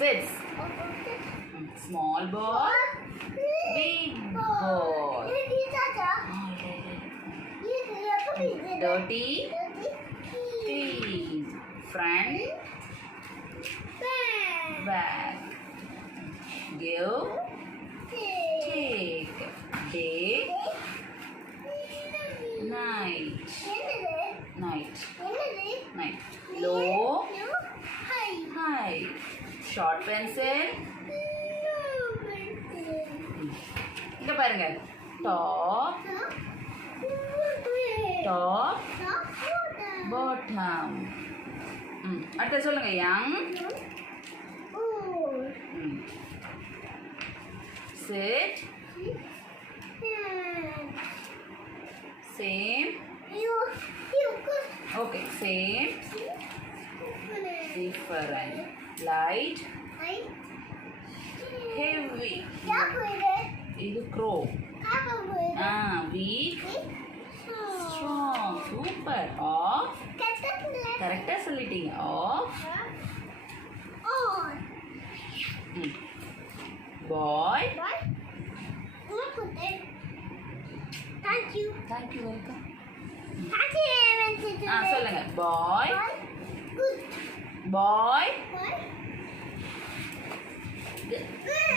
Opposites. Small ball, big ball. Dirty, clean. Front, back. Give, take. Day, night. Night. Low, high. Short pencil. இங்க பாருங்க. Top, bottom. அடுத்து சொல்லுங்க. Young, sit, same. Okay, same, different. Light, heavy. இது crow. Weak, strong. Super. Off. கரெக்டா சொல்லிட்டீங்க. Off. Boy. Thank you. Welcome. சொல்லுங்க. Boy. Boy.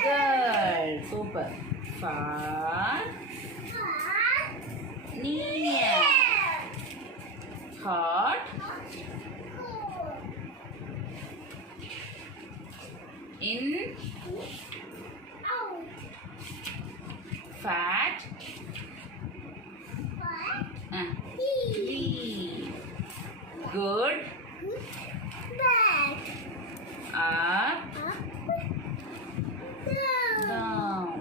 Girl. Super. Far. Near. Hot. In. Fat. Lean. Good. Up. Down.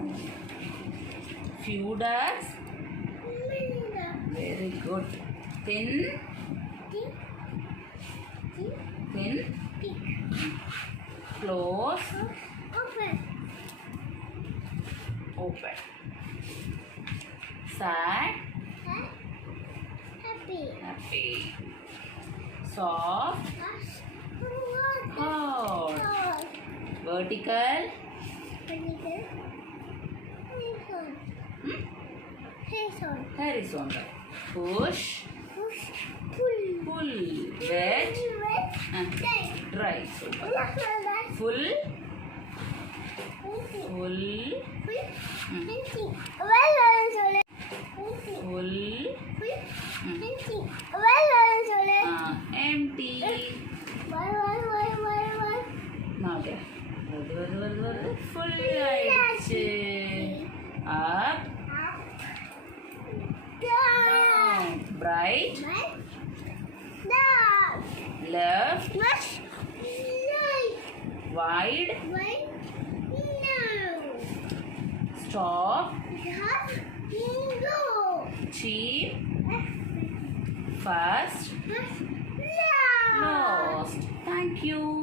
Few ducks. Very good. Thin. Close. Open. Sad. Happy. Soft. Hot. Vertical. Horizontal. Push. Pull. Wet. Dry. Super. Full. Full. Empty. Okay. Full light. Up. Down. Bright. Left. Wide. Stop. Cheap. Fast. Lost. Thank you.